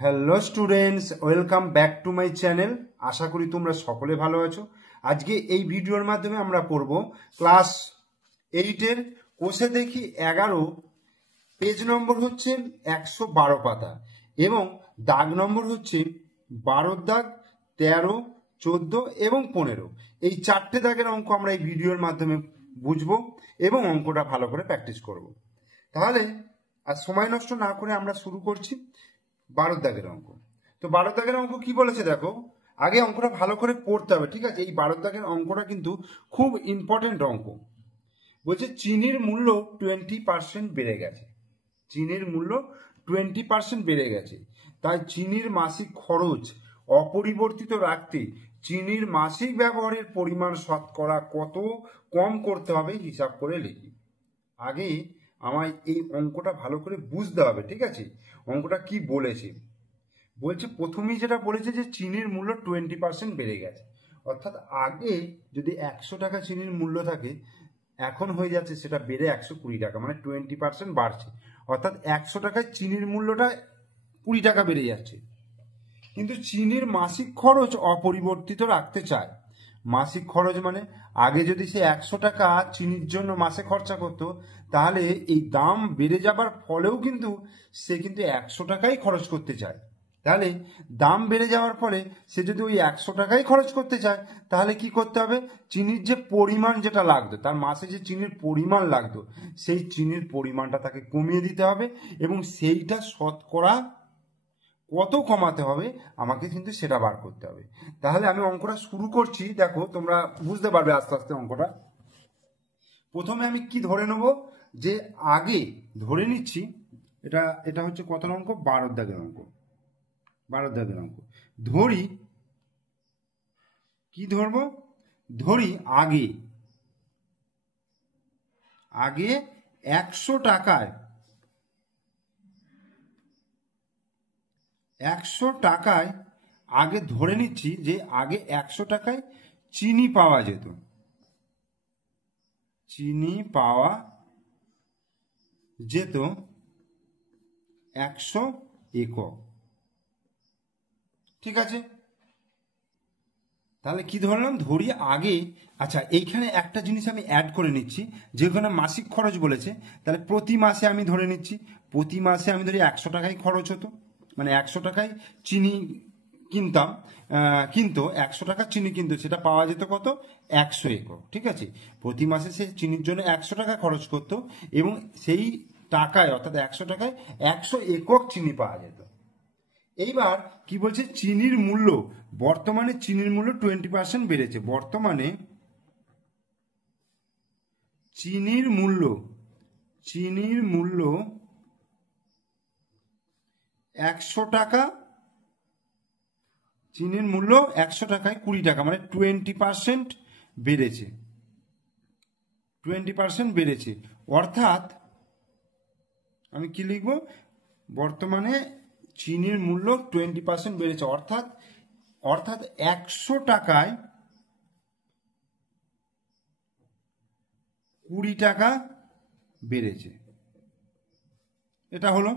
Hello students, welcome back to my channel. আশা করি তোমরা সকলে ভালো আছো। আজকে এই ভিডিওর মাধ্যমে আমরা পড়ব ক্লাস 8-এর কোষে দেখি 11, পেজ নম্বর হচ্ছে 112 পাতা এবং দাগ নম্বর হচ্ছে 12 দাগ, 13, 14 এবং 15। এই 4টে দাগের অঙ্ক আমরা এই ভিডিওর মাধ্যমে বুঝবো এবং অঙ্কটা ভালো করে প্র্যাকটিস করব। তাহলে আর সময় নষ্ট না করে আমরা শুরু করছি 12 দাগের অঙ্ক। তো 12 দাগের অঙ্ক কি বলেছে দেখো, আগে অঙ্কটা ভালো করে পড়তে হবে, ঠিক আছে? এই 12 দাগের অঙ্কটা কিন্তু খুব ইম্পর্টেন্ট অঙ্ক। বলছে চিনির মূল্য 20% বেড়ে গেছে। চিনির মূল্য 20% বেড়ে গেছে, তাই চিনির মাসিক খরচ অপরিবর্তিত রাখতে চিনির মাসিক ব্যবহারের পরিমাণ শতকরা কত কম করতে হবে হিসাব করে লিখি। আগে আমায় এই অঙ্কটা ভালো করে বুঝতে হবে, ঠিক আছে? অঙ্কটা কি বলেছে, বলছে প্রথমেই যেটা বলেছে যে চিনির মূল্য 20% বেড়ে গেছে, অর্থাৎ আগে যদি 100 টাকা চিনির মূল্য থাকে, এখন হয়ে যাচ্ছে সেটা বেড়ে 120 টাকা, মানে 20% বাড়ছে। অর্থাৎ 100 টাকায় চিনির মূল্যটা 20 টাকা বেড়ে যাচ্ছে। কিন্তু চিনির মাসিক খরচ অপরিবর্তিত রাখতে চায়। মাসিক খরচ মানে আগে যদি সে 100 টাকা চিনির জন্য মাসে খরচা করতো, তাহলে এই দাম বেড়ে যাবার ফলেও কিন্তু সে কিন্তু 100 টাকাই খরচ করতে চায়। তাহলে দাম বেড়ে যাওয়ার ফলে সে যদি ওই 100 টাকাই খরচ করতে চায়, তাহলে কি করতে হবে? চিনির যে পরিমাণ যেটা লাগতো, তার মাসে যে চিনির পরিমাণ লাগতো, সেই চিনির পরিমাণটা তাকে কমিয়ে দিতে হবে এবং সেইটা শতকরা কত কমাতে হবে আমাকে কিন্তু সেটা বার করতে হবে। তাহলে আমি অঙ্কটা শুরু করছি, দেখো তোমরা বুঝতে পারবে আস্তে আস্তে অঙ্কটা। প্রথমে আমি কি ধরে নেব, যে আগে ধরে নিচ্ছি এটা এটা হচ্ছে কত অঙ্ক? 12 দাগের অঙ্ক। 12 দাগের অঙ্ক ধরি, কি ধরবো? ধরি আগে আগে 100 টাকায় 100 টাকায় আগে ধরে নিচ্ছি যে আগে 100 টাকায় চিনি পাওয়া যেত। চিনি পাওয়া যেত 100 একক, ঠিক আছে? তাহলে কি ধরলাম? ধরি আগে। আচ্ছা, এইখানে একটা জিনিস আমি অ্যাড করে নিচ্ছি, যেখানে মাসিক খরচ বলেছে, তাহলে প্রতি মাসে আমি ধরে নিচ্ছি, প্রতি মাসে আমি ধরি 100 টাকাই খরচ হতো, মানে 100 টাকায় চিনি কিনতাম, কিন্তু 100 টাকা চিনি কিন্তু সেটা পাওয়া যেত কত? 100 একক, ঠিক আছে? প্রতি মাসে সে চিনির জন্য 100 টাকা খরচ করতো এবং সেই টাকায়, অর্থাৎ 100 টাকায় 100 একক চিনি পাওয়া যেত। এইবার কি বলছে? চিনির মূল্য, বর্তমানে চিনির মূল্য 20% বেড়েছে। বর্তমানে চিনির মূল্য 100 টাকা, চিনির মূল্য 100 টাকায় 20 টাকা, মানে 20% বেড়েছে। 20% বেড়েছে, অর্থাৎ আমি কি লিখব? বর্তমানে চিনির মূল্য 20% বেড়েছে, অর্থাৎ 100 টাকায় 20 টাকা বেড়েছে। এটা হলো।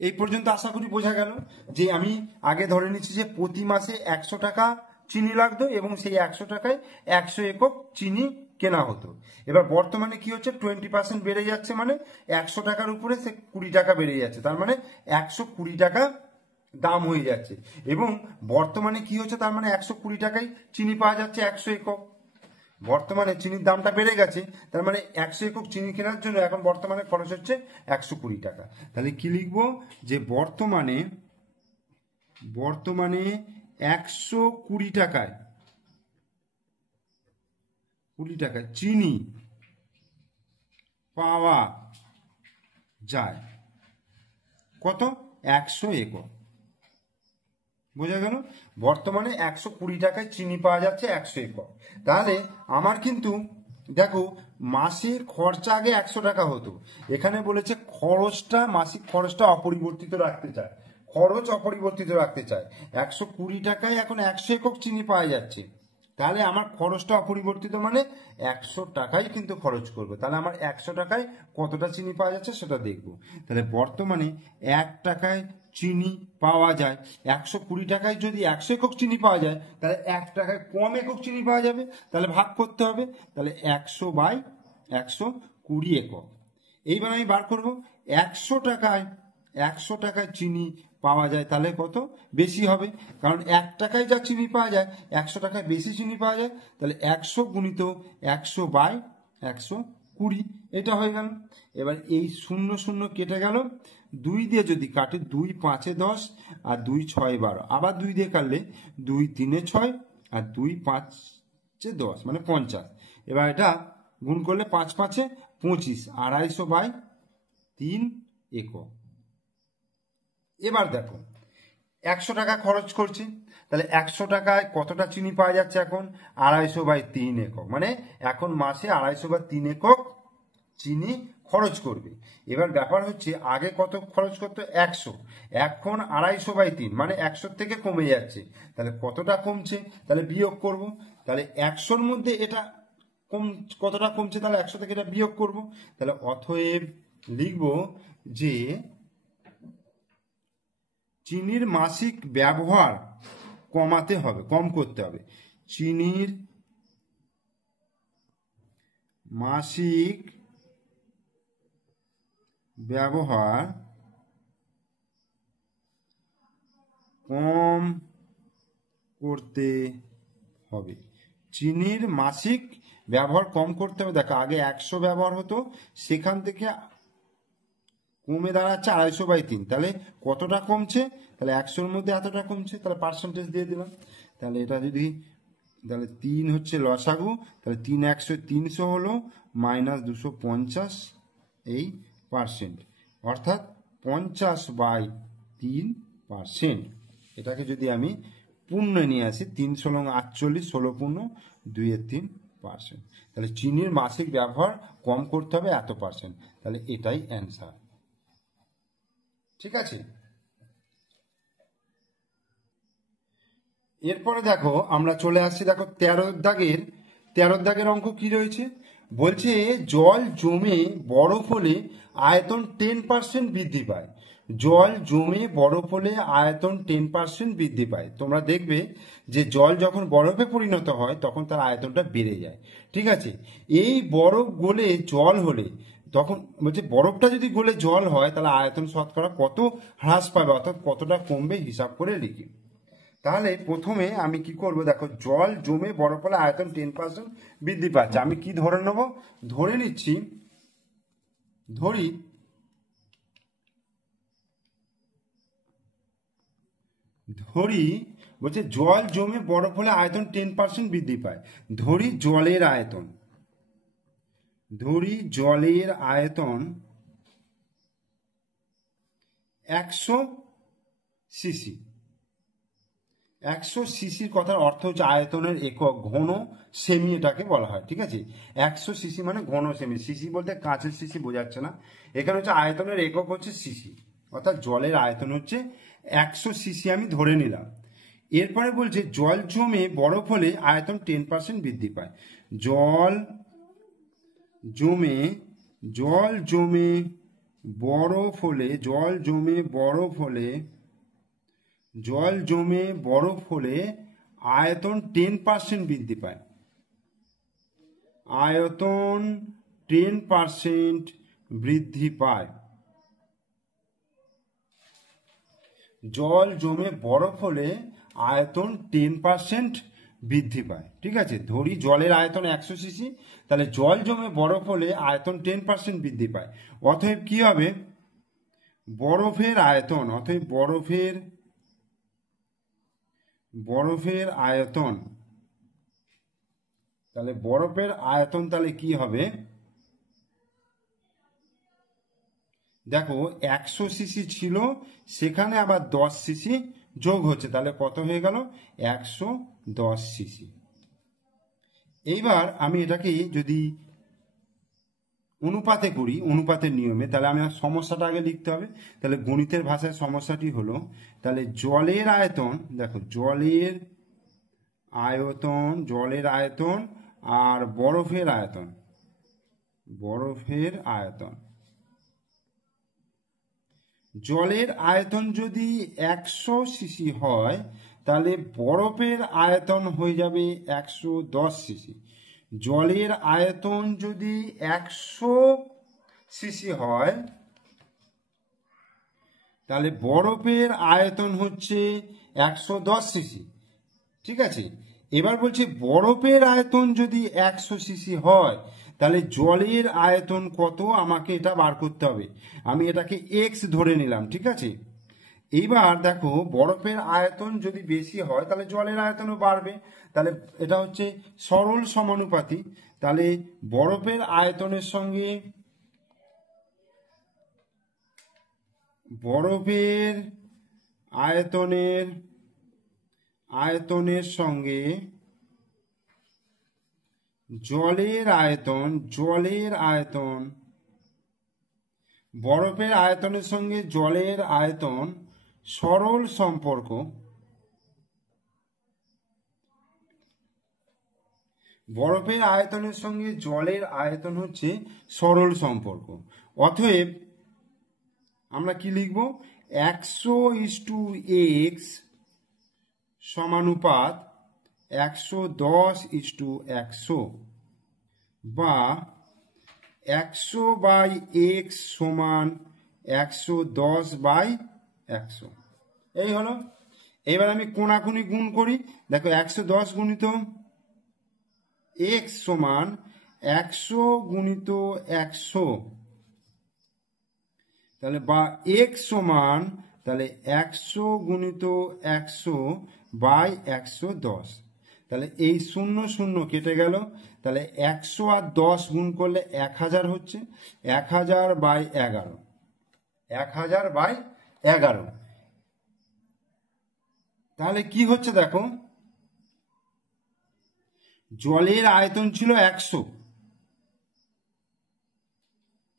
এই পর্যন্ত আশা করি বোঝা গেল যে আমি আগে ধরে নিচ্ছি যে প্রতি মাসে 100 টাকা চিনি লাগতো এবং সেই 100 টাকায় 100 একক চিনি কেনা হতো। এবার বর্তমানে কি হচ্ছে? 20% বেড়ে যাচ্ছে, মানে 100 টাকার উপরে সে 20 টাকা বেড়ে যাচ্ছে, তার মানে 120 টাকা দাম হয়ে যাচ্ছে। এবং বর্তমানে কি হচ্ছে? তার মানে 120 টাকায় চিনি পাওয়া যাচ্ছে 100 একক। বর্তমানে চিনির দামটা বেড়ে গেছে, তার মানে 100 একক চিনি কেনার জন্য এখন বর্তমানে খরচ হচ্ছে 120 টাকা। তাহলে কি লিখবো? যে বর্তমানে 120 টাকায় চিনি পাওয়া যায় কত? 100 একক। বোঝা গেল? বর্তমানে 120 টাকায় চিনি পাওয়া যাচ্ছে 100 একক। তাহলে আমার কিন্তু দেখো, মাসে খরচা আগে 100 টাকা হতো, এখানে বলেছে খরচটা, মাসিক খরচটা অপরিবর্তিত রাখতে চায়। খরচ অপরিবর্তিত রাখতে চায়। 120 টাকায় এখন 100 একক চিনি পাওয়া যাচ্ছে, তাহলে আমার খরচটা অপরিবর্তিত, মানে 100 টাকাই কিন্তু খরচ করবে। তাহলে আমার 100 টাকায় কতটা চিনি পাওয়া যাচ্ছে সেটা দেখবো। তাহলে বর্তমানে 1 টাকায় চিনি পাওয়া যায়, 120 টাকায় যদি 100 একক চিনি পাওয়া যায়, তাহলে 1 টাকায় কম একক চিনি পাওয়া যাবে, তাহলে ভাগ করতে হবে, তাহলে 100/120 একক। এইবার আমি বার করব 100 টাকায় চিনি পাওয়া যায়, তাহলে কত বেশি হবে, কারণ 1 টাকায় যা চিনি পাওয়া যায় 100 টাকায় বেশি চিনি পাওয়া যায়, তাহলে 100 গুণিত 100/120 এটা হয়ে গেল। এবার এই 0 0 কেটে গেল, 2 দিয়ে যদি কাটে 2 5 10 আর 2 6 12, আবার 2 দিয়ে কাটলে 2 3 6 আর 2 5 10 মানে 50। এবার এটা গুণ করলে 5 5 25, 250/3 একক। এবার দেখো 100 টাকা খরচ করছি, তাহলে 100 টাকায় কতটা চিনি পাওয়া যাচ্ছে এখন, 250/3 একক, মানে এখন মাসে 250/3 একক চিনি খরচ করবে। এবার ব্যাপার হচ্ছে আগে কত খরচ করতো 100, এখন 250/3 মানে 100 থেকে কমে যাচ্ছে, তাহলে কতটা কমছে, তাহলে বিয়োগ করব, তাহলে 100-র মধ্যে এটা কতটা কমছে, তাহলে 100 থেকে এটা বিয়োগ করব, তাহলে অতএব লিখব যে চিনির মাসিক ব্যবহার কমাতে হবে, কম করতে হবে, চিনির মাসিক ব্যবহার কম করতে হবে, চিনির মাসিক ব্যবহার কম করতে হবে। দেখো আগে 100 ব্যবহার হতো, সেখান থেকে কমে দাঁড়াচ্ছে 250/3, তাহলে কতটা কমছে, তাহলে 100-র মধ্যে এতটা কমছে, তাহলে পার্সেন্টেজ দিয়ে দিলাম। তাহলে এটা যদি, তাহলে 3 হচ্ছে লসাগু, তাহলে 3 100 300 হলো -250 এই পার্সেন্ট, অর্থাৎ 50/3%। এটাকে যদি আমি পূর্ণ নিয়ে আসি, 3 × 48, 16 পূর্ণ 2/3%, তাহলে চিনির মাসিক ব্যবহার কম করতে হবে এত %, তাহলে এটাই অ্যান্সার। ঠিক আছে, এরপরে দেখো আমরা চলে আসছি, দেখো 13 দাগের অঙ্ক কি রয়েছে, বলছে জল জমে বরফ হলে আয়তন 10% বৃদ্ধি পায়, জল জমে বরফ হলে আয়তন 10% বৃদ্ধি পায়। তোমরা দেখবে যে জল যখন বরফে পরিণত হয় তখন তার আয়তনটা বেড়ে যায়। ঠিক আছে, এই বরফ গলে জল হলে, তখন বলছে বরফটা যদি গলে জল হয় তাহলে আয়তন শতকরা কত হ্রাস পাবে, অর্থাৎ কতটা কমবে হিসাব করে লিখি। তাহলে প্রথমে আমি কি করব, দেখো জল জমে বরফ হলে আয়তন 10% বৃদ্ধি পাচ্ছে, আমি কি ধরে নেব, ধরে নিচ্ছি, ধরি বলছে জল জমে বরফ হলে আয়তন 10% বৃদ্ধি পায়, ধরি জলের আয়তন 100 সিসি। 100 সিসির কথার অর্থ হচ্ছে আয়তনের একক ঘন সেমি, এটাকে বলা হয়। ঠিক আছে, 100 সিসি মানে ঘন সেমি, সিসি বলতে কাঁচের সিসি বোঝাচ্ছে না, এখানে হচ্ছে আয়তনের একক হচ্ছে সিসি, অর্থাৎ জলের আয়তন হচ্ছে 100 সিসি আমি ধরে নিলাম। এরপরে বলছে জল জমে বরফ হলে আয়তন 10% বৃদ্ধি পায়, জল জমে বরফ হলে আয়তন 10% বৃদ্ধি পায়, আয়তন 10% বৃদ্ধি পায়, জল জমে বরফ হলে আয়তন 10% বৃদ্ধি পায়। ঠিক আছে, ধরি জলের আয়তন 100 সিসি, তাহলে জল জমে বরফ হলে আয়তন 10% বৃদ্ধি পায়, অতএব কি হবে, বরফের আয়তন, অতএব বরফের আয়তন, তাহলে বরফের আয়তন তাহলে কি হবে, দেখো 100 সিসি ছিল, সেখানে আবার 10 সিসি যোগ হচ্ছে, তাহলে কত হয়ে গেল, 110 সিসি। এইবার আমি এটাকে যদি অনুপাতে করি, অনুপাতের নিয়মে, তাহলে আমি সমস্যাটা আগে লিখতে হবে। তাহলে গণিতের ভাষায় সমস্যাটি হলো, তাহলে জলের আয়তন, দেখো জলের আয়তন আর বরফের আয়তন জলের আয়তন যদি 100 সিসি হয় তাহলে বরফের আয়তন হয়ে যাবে 110 সিসি। জলের আয়তন যদি 100 সিসি হয় তাহলে বরফের আয়তন হচ্ছে 110 সিসি। ঠিক আছে, এবার বলছে বরফের আয়তন যদি 100 সিসি হয় তাহলে জলের আয়তন কত আমাকে এটা বার করতে হবে। আমি এটাকে এক্স ধরে নিলাম। ঠিক আছে, এইবার দেখো বরফের আয়তন যদি বেশি হয় তাহলে জলের আয়তনও বাড়বে। তাহলে এটা হচ্ছে সরল সমানুপাতি। তাহলে বরফের আয়তনের সঙ্গে বরফের আয়তনের সঙ্গে জলের আয়তন বরফের আয়তনের সঙ্গে জলের আয়তন সরল সম্পর্ক। বরফের আয়তনের সঙ্গে জলের আয়তন হচ্ছে সরল সম্পর্ক। অতএব আমরা কি লিখব? 100:x সমানুপাত 110:100 বা 100/x সমান 110/100। এই হলো। এবার আমি কোণাকুনি গুণ করি। দেখো 110 গুণিত x সমান 100 গুণিত 100, তাহলে বা x সমান তাহলে 100 গুণিত 100/110। তাহলে এই 0 0 কেটে গেল। তাহলে 100 আর 10 গুণ করলে 1000 হচ্ছে। 1000/11, 1000/11। তাহলে কি হচ্ছে দেখো, জলের আয়তন ছিল 100।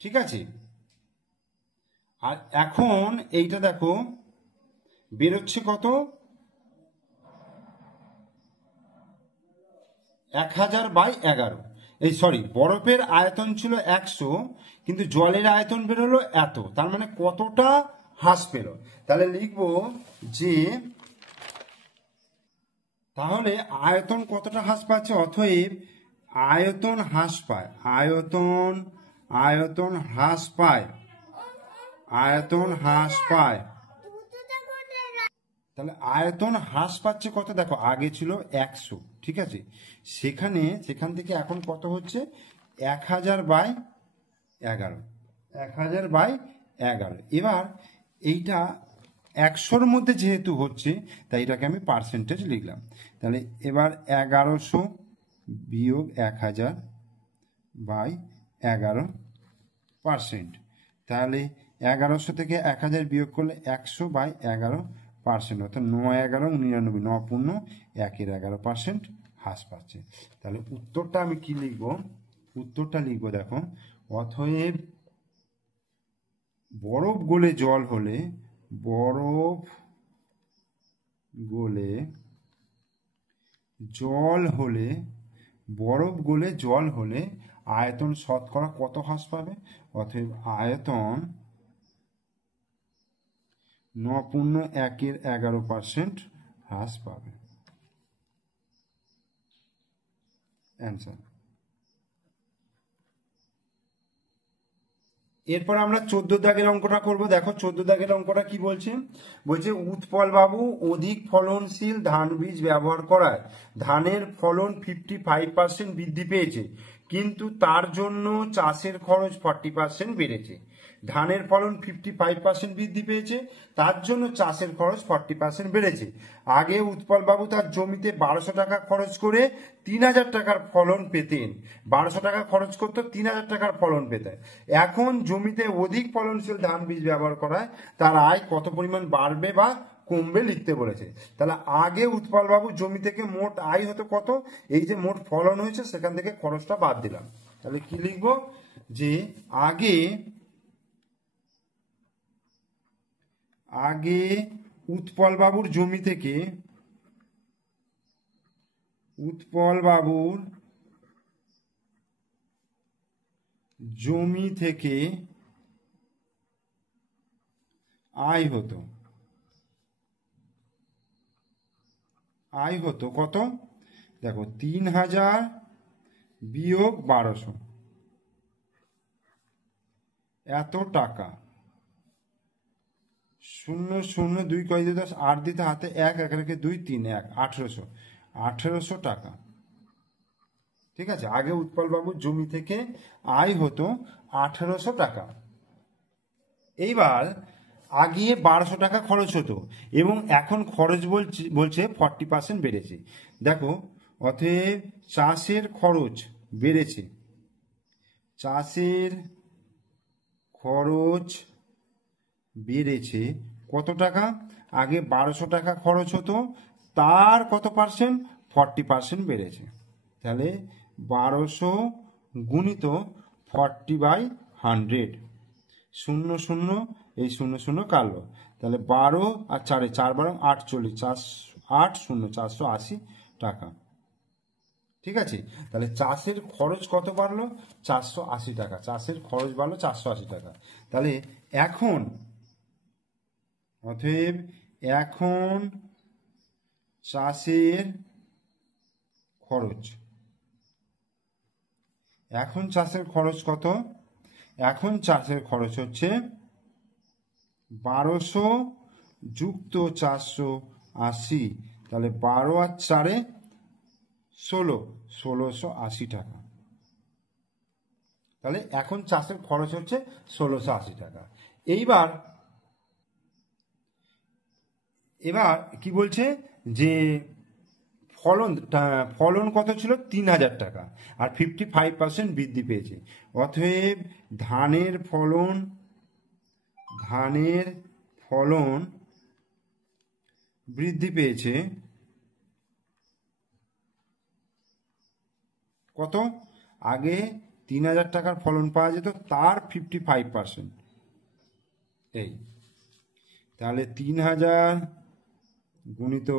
ঠিক আছে, আর এখন এইটা দেখো বেরোচ্ছে কত? 1000/11। এই সরি, বরফের আয়তন ছিল 100 কিন্তু জলের আয়তন বেরোলো এত। তার মানে কতটা হ্রাস পেল? তাহলে লিখবো যে তাহলে আয়তন কতটা হ্রাস পাচ্ছে। অতএব আয়তন হ্রাস পায়, আয়তন হ্রাস পায়, আয়তন হ্রাস পায়। তাহলে আয়তন হ্রাস পাচ্ছে কত? দেখো আগে ছিল 100। ঠিক আছে, সেখান থেকে এখন কত হচ্ছে? 1000/11, 1000/11। এবার এইটা 100-র মধ্যে যেহেতু হচ্ছে তাই এটাকে আমি পার্সেন্টেজ লিখলাম। তাহলে এবার 1100 বিয়োগ 1000/11%। তাহলে 1100 থেকে 1000 বিয়োগ করলে 100/11%, অর্থাৎ 9×11=99, 9×1=11% হ্রাস পাচ্ছে। তাহলে উত্তরটা আমি কি লিখব? উত্তরটা লিখব দেখো, অতএব বরফ গলে জল হলে, বরফ গলে জল হলে আয়তন শতকরা কত হ্রাস পাবে? অতএব আয়তন 9×1=11% হ্রাস পাবে। অ্যান্সার। এরপর আমরা 14 দাগের অঙ্কটা করব। দেখো 14 দাগের অঙ্কটা কি বলছে? বলছে উৎপল বাবু অধিক ফলনশীল ধান বীজ ব্যবহার করায় ধানের ফলন 55% বৃদ্ধি পেয়েছে, কিন্তু তার জন্য চাষের খরচ 40% বেড়েছে। ধানের ফলন 55% বৃদ্ধি পেয়েছে, তার জন্য চাষের খরচ 40% বেড়েছে। আগে উৎপল বাবু তার জমিতে 1200 টাকা খরচ করে 3000 টাকার ফলন পেতেন। 1200 টাকা খরচ করতো, 3000 টাকার ফলন পেতেন। এখন জমিতে অধিক ফলনশীল ধান বীজ ব্যবহার করায় তার আয় কত পরিমাণ বাড়বে বা কমবে লিখতে বলেছে। তাহলে আগে উৎপল বাবু জমি থেকে মোট আয় হতো কত? এই যে মোট ফলন হয়েছে সেখান থেকে খরচটা বাদ দিলাম। তাহলে কি লিখবো? যে আগে উৎপল বাবুর জমি থেকে আয় হতো কত, দেখো 3000 বিয়োগ 1200, এত টাকা। 0 0 2 কয় 10, 8 দিতে হাতে 1, 1 রেখে 2 3 1, 1800 টাকা। ঠিক আছে, আগে উৎপলবাবুর জমি থেকে আয় হতো 1800 টাকা। এইবার আগে 1200 টাকা খরচ হতো এবং এখন খরচ বলছে 40% বেড়েছে। দেখো, অতএব চাষের খরচ বেড়েছে, চাষের খরচ বেড়েছে কত টাকা, আগে 1200 টাকা খরচ হতো, তার কত পার্সেন্ট, 40% বেড়েছে। তাহলে 1200 গুণিত 40/100, 0 0 এই 0 0 কাটলো, তাহলে 12 আর 4 4 12 48, 480 টাকা। ঠিক আছে, তাহলে চাষের খরচ কত বাড়লো, 480 টাকা, চাষের খরচ বাড়লো 480 টাকা। তাহলে এখন, অতএব এখন চাষের খরচ, এখন চাষের খরচ কত, এখন চাষের খরচ হচ্ছে 1200 যুক্ত 480, তাহলে 12 আর 4 16, 1680 টাকা। তাহলে এখন চাষের খরচ হচ্ছে 1680 টাকা। এবার কি বলছে যে ফলন কত ছিল, 3000 টাকা, আর 55% বৃদ্ধি পেয়েছে। অতএব ধানের ফলন বৃদ্ধি পেয়েছে কত, আগে 3000 টাকার ফলন পাওয়া যেত, তার 55%। এই তাহলে 3000 গুণিত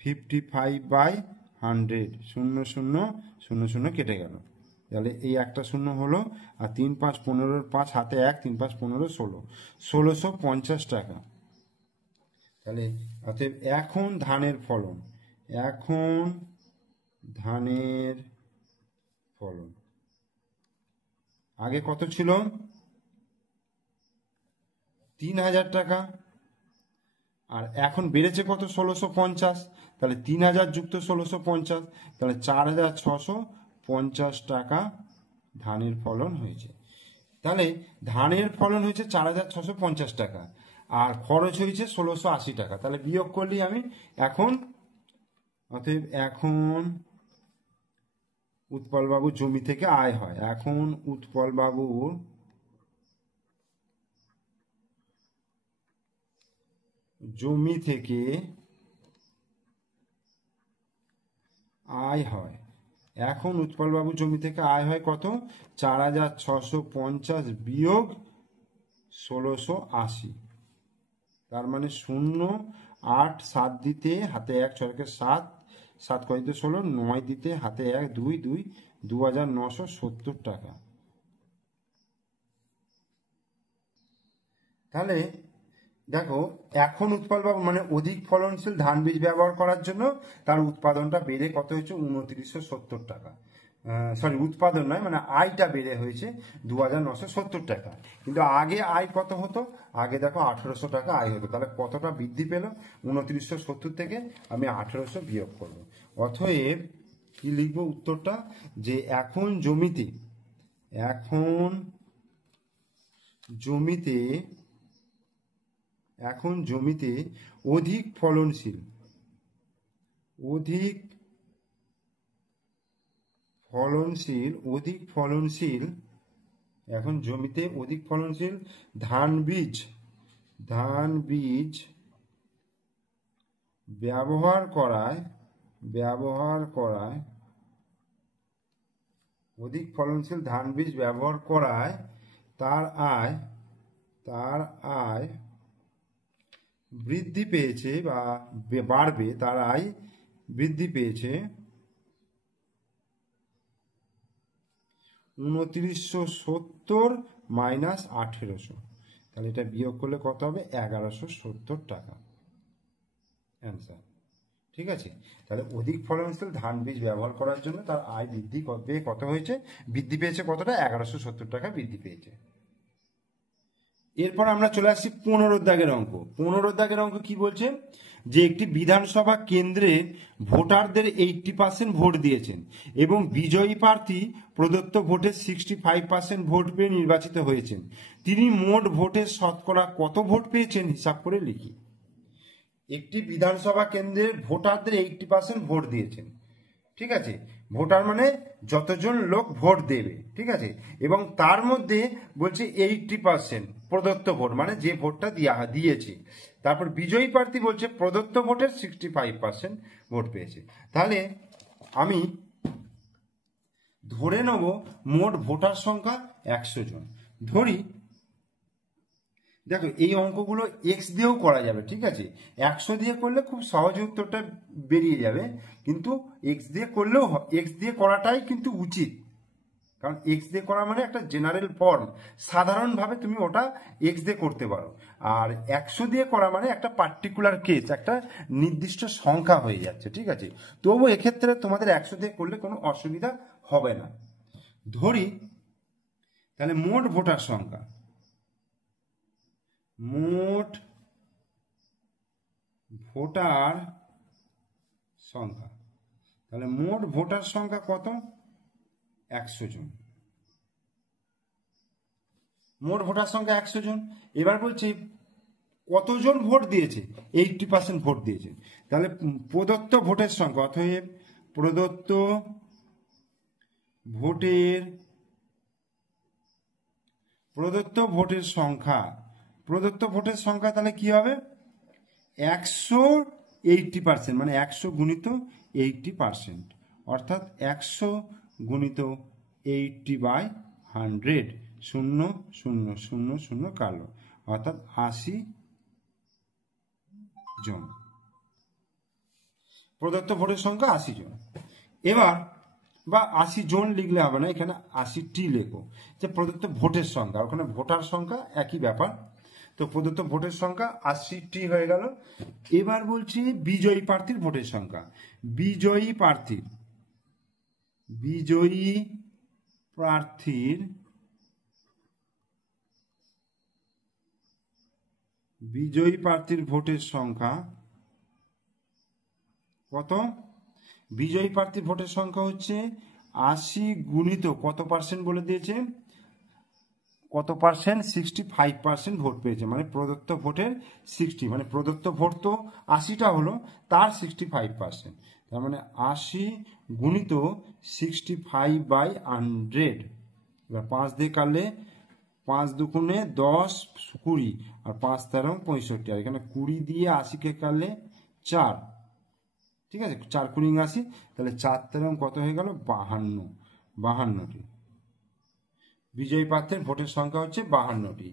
55/100, 0 0 0 0 কেটে গেল, তাহলে এই একটা শূন্য হলো, আর 3 5 15, 5 হাতে 1, 3 5 15 16, 1650 টাকা। তাহলে অতএব এখন ধানের ফলন, এখন ধানের ফলন আগে কত ছিল, 3000 টাকা, আর এখন বেড়েছে কত, 1650, তাহলে 3000 যুক্ত 1650, তাহলে 4650 টাকা ধানের ফলন হয়েছে। তাহলে ধানের ফলন হয়েছে 4650 টাকা, আর খরচ হয়েছে 1680 টাকা। তাহলে বিয়োগ করলি আমি এখন, অতএব এখন উৎপলবাবুর জমি থেকে আয় হয়, এখন উৎপলবাবুর জমি থেকে আয় হয়, এখন উৎপলবাবুর জমি থেকে আয় হয় কত, 4650 বিয়োগ 1680, তার মানে 0 8 7 দিতে হাতে 1, 6 7, 7 কয় 16, 9 দিতে হাতে 1, 2 2, 2970 টাকা। তাহলে দেখো, এখন উৎপলবাবু মানে অধিক ফলনশীল ধান বীজ ব্যবহার করার জন্য তার উৎপাদনটা বেড়ে কত হয়েছে, 2970 টাকা। সরি, উৎপাদন নয়, মানে আয়টা বেড়ে হয়েছে 2970 টাকা। কিন্তু আগে আয় কত হতো, আগে দেখো 1800 টাকা আয় হতো। তাহলে কতটা বৃদ্ধি পেল, 2970 থেকে আমি 1800 বিয়োগ করবো। অতএব কি লিখবো উত্তরটা, যে এখন জমিতে অধিক ফলনশীল এখন জমিতে অধিক ফলনশীল ধান বীজ ব্যবহার করায় অধিক ফলনশীল ধান বীজ ব্যবহার করায় তার আয় বৃদ্ধি পেয়েছে বা বাড়বে, তার আয় বৃদ্ধি পেয়েছে 2970 - 1800, তাহলে এটা বিয়োগ করলে কত হবে? 1170 টাকা অ্যান্সার। ঠিক আছে, তাহলে অধিক ফলনশীল ধান বীজ ব্যবহার করার জন্য তার আয় বৃদ্ধি পেয়ে কত হয়েছে? বৃদ্ধি পেয়েছে কতটা? 1170 টাকা বৃদ্ধি পেয়েছে। এরপর আমরা চলে আসছি 15 দাগের অঙ্ক। 15 দাগের অঙ্ক কি বলছে? যে একটি বিধানসভা কেন্দ্রে ভোটারদের 80% ভোট দিয়েছেন এবং বিজয়ী প্রার্থী প্রদত্ত ভোটের 65% ভোট পেয়ে নির্বাচিত হয়েছেন। তিনি মোট ভোটের শতকরা কত ভোট পেয়েছেন হিসাব করে লিখি। একটি বিধানসভা কেন্দ্রের ভোটারদের 80% ভোট দিয়েছেন। ঠিক আছে, ভোটার মানে যতজন লোক ভোট দেবে। ঠিক আছে, এবং তার মধ্যে বলছে 80% প্রদত্ত ভোট, মানে যে ভোটটা দিয়েছে। তারপর বিজয়ী প্রার্থী বলছে প্রদত্ত ভোটের 65% ভোট পেয়েছে। তাহলে আমি ধরে নেব মোট ভোটার সংখ্যা 100 জন। ধরি, দেখো এই অঙ্কগুলো এক্স দিয়েও করা যাবে। ঠিক আছে, 100 দিয়ে করলে খুব সহজে উত্তরটা বেরিয়ে যাবে, কিন্তু এক্স দিয়ে করলেও এক্স দিয়ে করাটাই কিন্তু উচিত, কারণ এক্স দিয়ে করা মানে একটা জেনারেল ফর্ম, সাধারণভাবে তুমি ওটা এক্স দিয়ে করতে পারো। আর 100 দিয়ে করা মানে একটা পার্টিকুলার কেস, একটা নির্দিষ্ট সংখ্যা হয়ে যাচ্ছে। ঠিক আছে, তবু এক্ষেত্রে তোমাদের 100 দিয়ে করলে কোনো অসুবিধা হবে না। ধরি তাহলে মোট ভোটার সংখ্যা, মোট ভোটার সংখ্যা, তাহলে মোট ভোটার সংখ্যা কত? 100 জন। মোট ভোটার সংখ্যা 100 জন। এবার বলছি কতজন ভোট দিয়েছে? 80% ভোট দিয়েছে। তাহলে প্রদত্ত ভোটের সংখ্যা, অতএব প্রদত্ত ভোটের সংখ্যা, প্রদত্ত ভোটের সংখ্যা তাহলে কি হবে? 180%, মানে 100 গুণিত 80%, অর্থাৎ 100 গুণিত 80/100, 0 0 0 0 কালো, অর্থাৎ 80 জন। প্রদত্ত ভোটের সংখ্যা 80 জন। এবার বা 80 জন লিখলে হবে না, এখানে 80টি লেখো, যে প্রদত্ত ভোটের সংখ্যা, ওখানে ভোটার সংখ্যা একই ব্যাপার। তো প্রদত্ত ভোটের সংখ্যা 80টি হয়ে গেল। এবার বলছি বিজয়ী প্রার্থীর ভোটের সংখ্যা। বিজয়ী প্রার্থীর ভোটের সংখ্যা কত? বিজয়ী প্রার্থীর ভোটের সংখ্যা হচ্ছে 80 গুণিত কত পার্সেন্ট বলে দিয়েছে? কত পার্সেন্ট? 65% ভোট পেয়েছে, মানে প্রদত্ত ভোটের 60, মানে প্রদত্ত ভোট তো 80টা হলো, তার 65%, তার মানে 80 গুণিত 65/100। এবার 5 দিয়ে কাটলে 5 দুগুণে 10 20, আর 5 13 65, আর এখানে 20 দিয়ে 80কে কাটলে 4। ঠিক আছে, 4 20 80, তাহলে 4 13 কত হয়ে গেল? 52টি। বিজয়ী প্রার্থীর ভোটের সংখ্যা হচ্ছে 52টি।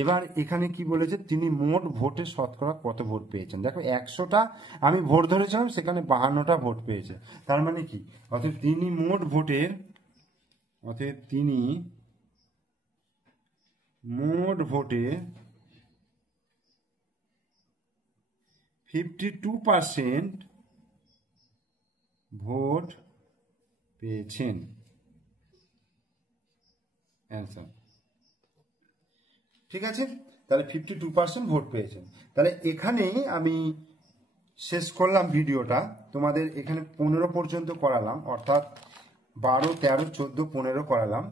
এবার এখানে কি বলেছে? তিনি মোট ভোটে শতকরা কত ভোট পেয়েছেন। দেখো 100টা আমি ভোট ধরেছিলাম, সেখানে 52টা ভোট পেয়েছে, তার মানে কি? অর্থাৎ তিনি মোট ভোটের 52% ভোট পেয়েছেন। অ্যান্সার। ঠিক আছে, তাহলে 52% ভোট পেয়েছেন। তাহলে এখানেই আমি শেষ করলাম ভিডিওটা। তোমাদের এখানে 15 পর্যন্ত করালাম, অর্থাৎ 12 13 14 15 করালাম।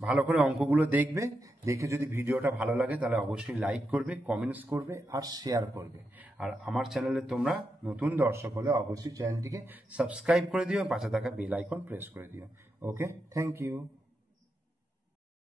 ভালো করে অঙ্কগুলো দেখবে, দেখে যদি ভিডিওটা ভালো লাগে তাহলে অবশ্যই লাইক করবে, কমেন্টস করবে আর শেয়ার করবে। আর আমার চ্যানেলে তোমরা নতুন দর্শক হলে অবশ্যই চ্যানেলটিকে সাবস্ক্রাইব করে দিও, পাশে থাকা বেল আইকন প্রেস করে দিও। ওকে, থ্যাংক ইউ।